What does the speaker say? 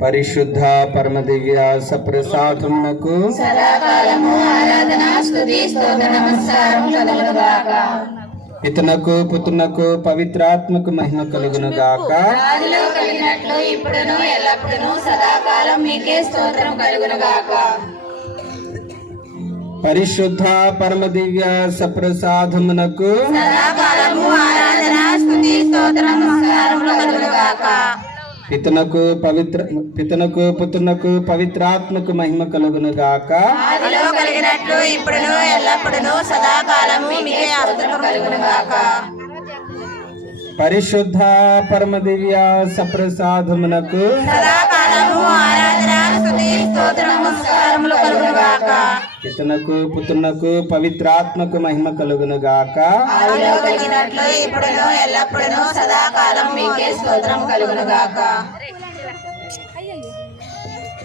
పరిశుద్ధ పరమ దివ్య సప్రసాదమునకు సదాకాలము ఆరాధన స్తుతి స్తోత్ర నమస్కారం కలుగును గాక. పితనకు పుత్రునకు పవిత్రాత్మకు మహిమ కలుగును గాక. ఆదిలో కలిగినట్లు ఇప్పుడును ఎల్లప్పుడును సదాకాలం మీకే స్తోత్రం కలుగును గాక. పరిశుద్ధ పరమ దివ్య సప్రసాదమునకు సదాకాలము ఆరాధన స్తుతి స్తోత్ర నమస్కారం కలుగును గాక. పితనకు పుత్రునకు పవిత్రాత్మకు మహిమ కలుగును గాక. ఆదిలో కలిగినట్లు ఇప్పుడును ఎల్లప్పుడును సదాకాలము మీకే స్తోత్రం కలుగును గాక. పరిశుద్ధ పరమ దివ్య సప్రసాదమునకు సదాకాలము ఆరాధన స్తుతి స్తోత్ర నమస్కారములు కలుగును గాక. పితనకు పుత్రునకు పవిత్రాత్మకు మహిమ కలుగును గాక. ఆదిలో కలిగినట్లు ఇప్పుడును ఎల్లప్పుడును సదాకాలం మీకే స్తోత్రం కలుగును గాక.